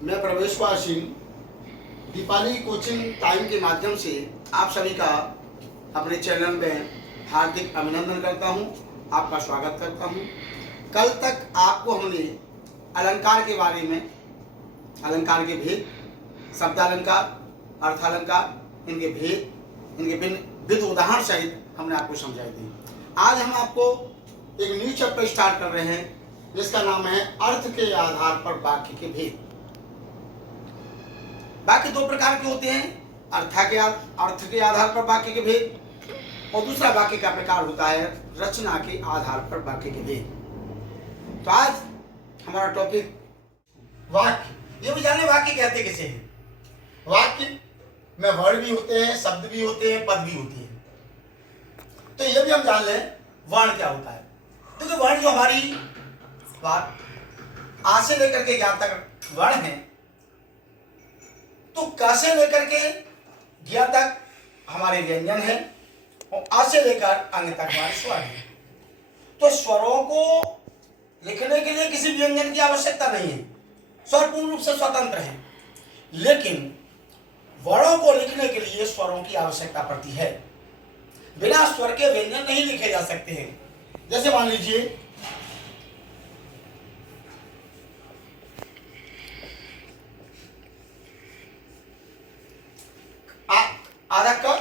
मैं प्रवेशवासी Deepali coaching time के माध्यम से आप सभी का अपने चैनल में हार्दिक अभिनंदन करता हूं, आपका स्वागत करता हूं। कल तक आपको हमने अलंकार के बारे में, अलंकार के भेद, शब्दालंकार, अर्थालंकार, इनके भेद, इनके विविध उदाहरण सहित हमने आपको समझाई दी। आज हम आपको एक न्यू चैप्टर स्टार्ट कर रहे हैं जिसका नाम है अर्थ के आधार पर वाक्य के भेद। वाक्य दो प्रकार के होते हैं, अर्थ के आधार पर वाक्य के भेद और दूसरा वाक्य का प्रकार होता है रचना के आधार पर वाक्य के भेद। तो आज हमारा टॉपिक वाक्य। ये भी जाने वाक्य कहते किसे हैं। वाक्य में वर्ड भी होते हैं, शब्द भी होते हैं, पद भी होती है। तो ये भी हम जान लें वर्ण क्या होता है। क्योंकि वर्ण जो हमारी बात आ से लेकर के ज्ञान तक वर्ण है, तो क से लेकर के ज्ञ तक हमारे व्यंजन है और आ से लेकर अंग तक हमारे स्वर है। तो स्वरों को लिखने के लिए किसी व्यंजन की आवश्यकता नहीं है, स्वर पूर्ण रूप से स्वतंत्र है। लेकिन वर्णों को लिखने के लिए स्वरों की आवश्यकता पड़ती है। बिना स्वर के व्यंजन नहीं लिखे जा सकते हैं। जैसे मान लीजिए आधा क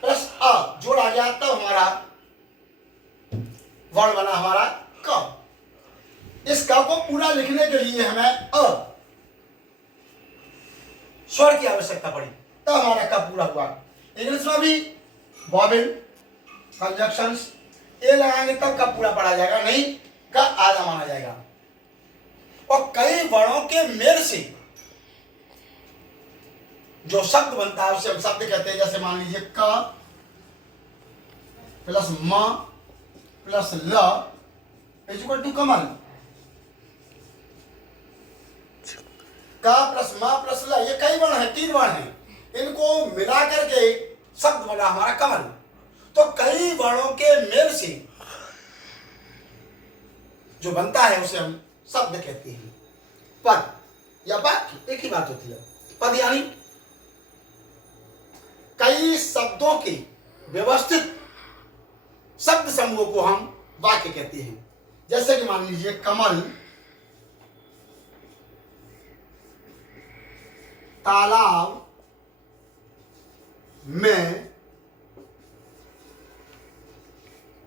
प्लस अ जोड़ आ गया तब हमारा वर्ण बना हमारा क। इस क को पूरा लिखने के लिए हमें अ स्वर की आवश्यकता पड़ी, तब हमारा क पूरा हुआ। इंग्लिश में भी वॉवेल, कंजक्शंस ये लगाएंगे तब क पूरा पढ़ा जाएगा, नहीं क आधा माना जाएगा। और कई वर्णों के मेल से जो शब्द बनता है उसे हम शब्द कहते हैं। जैसे मान लीजिए क प्लस म प्लस ल इज इक्वल टू कमल। क प्लस म प्लस ल ये कई वर्ण है, 3 वर्ण है, इनको मिला करके शब्द बना हमारा कमल। तो कई वर्णों के मेल से जो बनता है उसे हम शब्द कहते हैं। पद या वाक्य एक ही बात होती है। पद यानी कई शब्दों के व्यवस्थित शब्द समूह को हम वाक्य कहते हैं। जैसे कि मान लीजिए कमल, तालाब में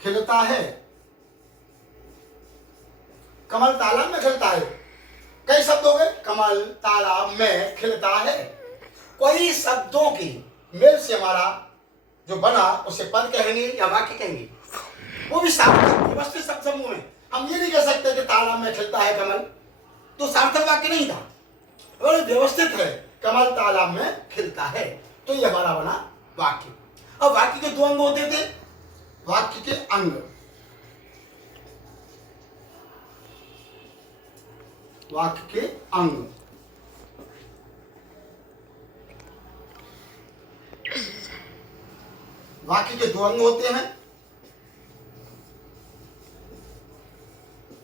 खिलता है। कमल तालाब में खिलता है, कई शब्द हो गए। कमल तालाब में खिलता है। कई शब्दों की मेल से हमारा जो बना उसे पद कहेंगे या वाक्य कहेंगे। वो भी सार्थक व्यवस्थित शब्द समूह में। हम ये नहीं कह सकते कि तालाब में खिलता है कमल, तो सार्थक वाक्य नहीं था, और व्यवस्थित है कमल तालाब में खिलता है, तो ये हमारा बना वाक्य। अब वाक्य के 2 अंग होते थे। वाक्य के अंग, वाक्य के अंग वाक्य के 2 अंग होते हैं।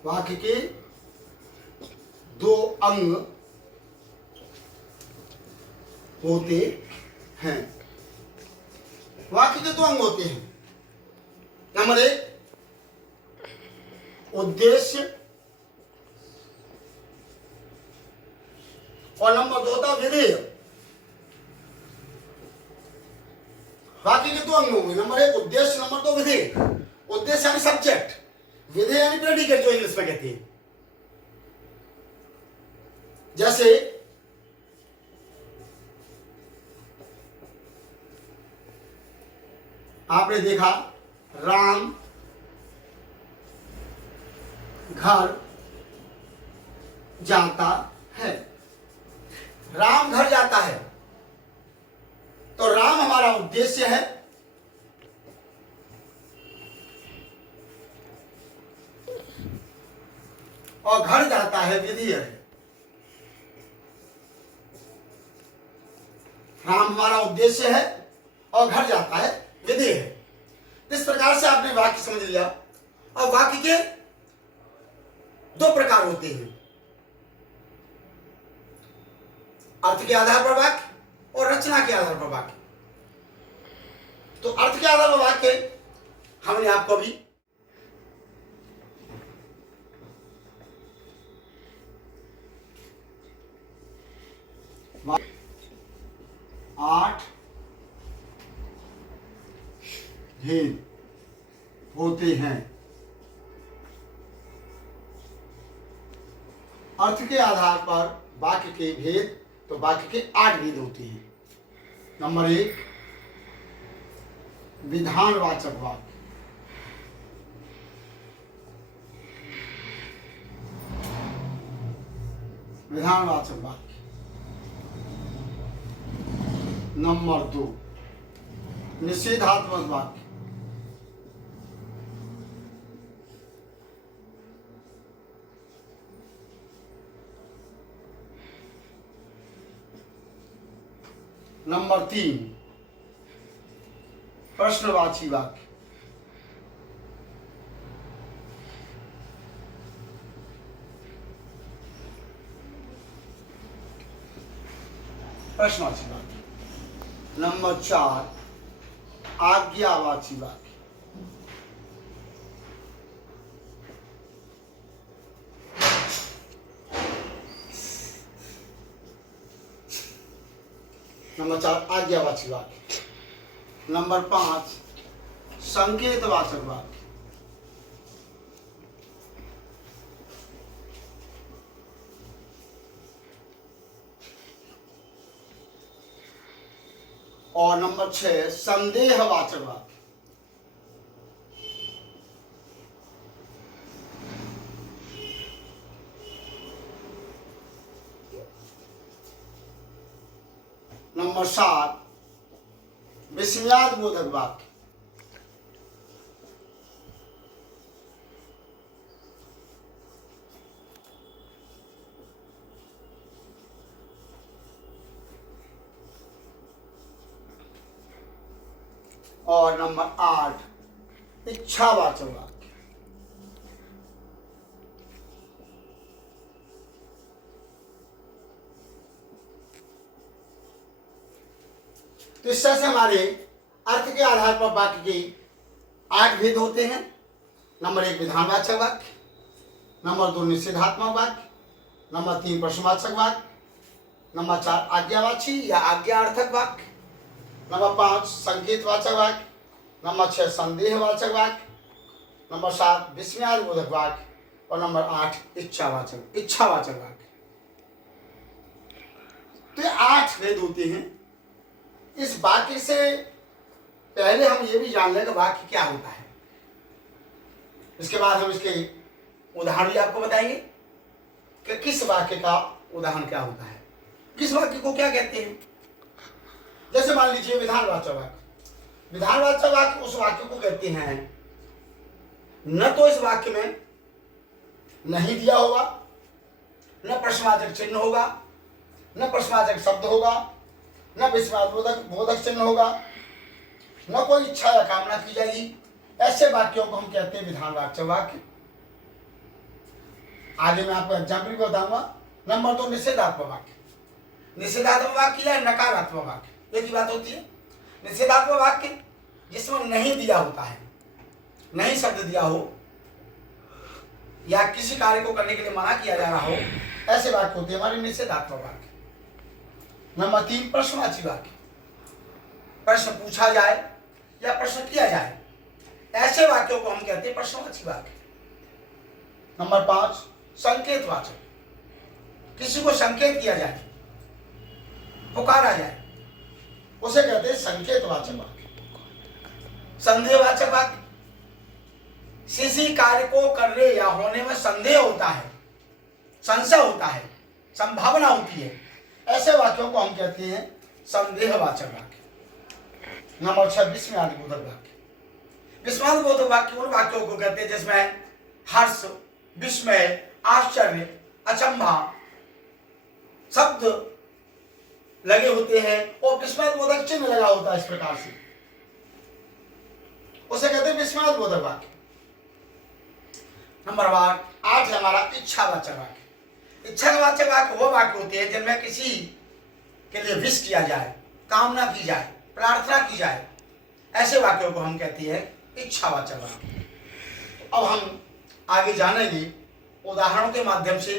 वाक्य के 2 अंग होते हैं। वाक्य के 2 अंग होते हैं। नंबर 1 उद्देश्य और नंबर 2 होता विधेय। वाक्य के 2 अंग होंगे। नंबर 1 उद्देश्य, नंबर 2 विधेय। उद्देश्य यानी सब्जेक्ट, विधेय यानी प्रेडिकेट जो इंग्लिश में कहते हैं। जैसे आपने देखा राम घर जाता है। राम घर जाता है, तो राम हमारा उद्देश्य है। और घर जाता है विधेय है। राम हमारा उद्देश्य है और घर जाता है विधेय है। इस प्रकार से आपने वाक्य समझ लिया। और वाक्य के 2 प्रकार होते हैं, अर्थ के आधार पर वाक्य और रचना के आधार पर वाक्य। तो अर्थ के आधार पर वाक्य हमने आपको अभी आठ भेद होते हैं। अर्थ के आधार पर वाक्य के भेद, तो वाक्य के 8 भेद होते हैं। नंबर 1, विधानवाचक वाक्य। विधानवाचक वाक्य। नंबर 2, निषेधात्मक वाक्य। नंबर 3, प्रश्नवाची वाक्य। प्रश्नवाची वाक्य। नंबर 4, आज्ञावाची वाक्य। नंबर 4, आज्ञावाची वाक्य। नंबर 5, संकेतवाचक वाक्य। और नंबर 6, संदेहवाचक वाक्य। नंबर 7, विस्मयादिबोधक वाक्य। और नंबर 8, इच्छावाचक वाक्य। तो इस तरह से हमारे अर्थ के आधार पर वाक्य के 8 भेद होते हैं। नंबर 1, विधानवाचक वाक्य। नंबर 2, निषेधात्मक वाक्य। नंबर 3, प्रश्नवाचक वाक्य। नंबर 4, आज्ञावाची या आज्ञार्थक वाक्य। नंबर 5, संकेतवाचक वाक्य। नंबर 6, संदेहवाचक वाक्य। नंबर 7, विस्मयादिबोधक वाक्य। और नंबर 8, इच्छावाचक वाक्य। तो ये 8 भेद होते हैं। इस वाक्य से पहले हम ये भी जान लें कि वाक्य क्या होता है। इसके बाद हम इसके उदाहरण भी आपको बताएंगे कि किस वाक्य का उदाहरण क्या होता है, किस वाक्य को क्या कहते हैं। जैसे मान लीजिए विधानवाचक वाक्य। विधानवाचक वाक्य उस वाक्य को कहते हैं न तो इस वाक्य में नहीं दिया होगा, न प्रश्नवाचक चिन्ह होगा, न प्रश्नवाचक शब्द होगा, न विस्मयादिबोधक चिन्ह होगा, न कोई इच्छा या कामना की जाएगी। ऐसे वाक्यों को हम कहते हैं विधानवाचक वाक्य। आगे मैं आपको एग्जाम्पल भी बताऊंगा। नंबर 2, निषेधात्मक वाक्य। निषेधात्मक वाक्य या नकारात्मक वाक्य, एक ही बात होती है। निषेधात्मक वाक्य जिसमें नहीं दिया होता है, नहीं शब्द दिया हो या किसी कार्य को करने के लिए मना किया जा रहा हो, ऐसे वाक्य होते हैं हमारे निषेधात्मक वाक्य। नंबर 3, प्रश्नवाची वाक्य। प्रश्न पूछा जाए या प्रश्न किया जाए, ऐसे वाक्यों को हम कहते हैं प्रश्नवाची वाक्य। नंबर 5, संकेतवाचक। किसी को संकेत किया जाए, पुकारा जाए, उसे कहते हैं संकेतवाचक वाक्य। संदेहवाचक वाक्य। किसी कार्य को करने या होने में संदेह होता है, संशय होता है, संभावना होती है, ऐसे वाक्यों को हम कहते हैं संदेहवाचक वाक्य। नंबर 6, विस्मयादिबोधक वाक्य। विस्मयादिबोधक वाक्य उन वाक्यों को कहते हैं जिसमें हर्ष, विस्मय, आश्चर्य, अचंभा शब्द लगे होते हैं और विस्मयादिबोधक चिन्ह लगा होता है। इस प्रकार से उसे कहते हैं विस्मयादिबोधक वाक्य। नंबर 8 है हमारा इच्छावाचक वाक्य। इच्छावाचक वाक्य वो वाक्य होते हैं जिनमें किसी के लिए विश किया जाए, कामना की जाए, प्रार्थना की जाए, ऐसे वाक्यों को हम कहते हैं इच्छावाचक वाक्य। अब हम आगे जानेंगे उदाहरणों के माध्यम से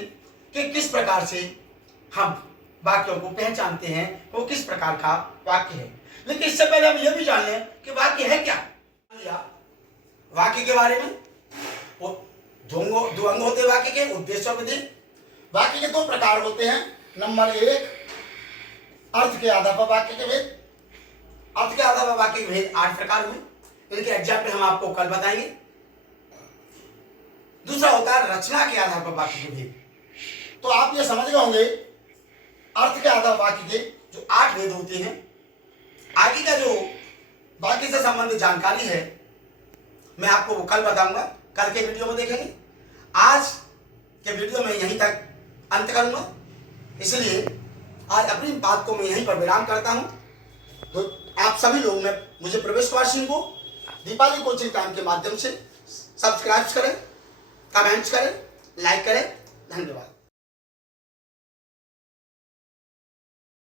कि किस प्रकार से हम वाक्यों को पहचानते हैं, वो किस प्रकार का वाक्य है। लेकिन इससे पहले हम यह भी जान लें कि वाक्य है क्या। वाक्य के बारे में वो दो अंग होते हैं वाक्य के, उद्देश्य और विधि। वाक्य के दो प्रकार होते हैं। नंबर 1, अर्थ के आधार पर वाक्य के भेद। अर्थ के आधार पर वाक्य के भेद 8 प्रकार हुए, इनके एग्जाम्पल हम आपको कल बताएंगे। दूसरा होता है रचना के आधार पर वाक्य के भेद। तो आप ये समझ गए होंगे अर्थ के आधार वाक्य के जो 8 भेद होते हैं। आगे का जो वाक्य से संबंधित जानकारी है मैं आपको वो कल बताऊंगा, कल के वीडियो में देखेंगे। आज के वीडियो में यहीं तक अंत करूंगा, इसलिए आज अपनी बात को मैं यहीं पर विराम करता हूं। तो आप सभी लोग मुझे प्रवेश कुमार सिंह को दीपाली कोचिंग टाइम के माध्यम से सब्सक्राइब करें, कमेंट्स करें, लाइक करें। धन्यवाद।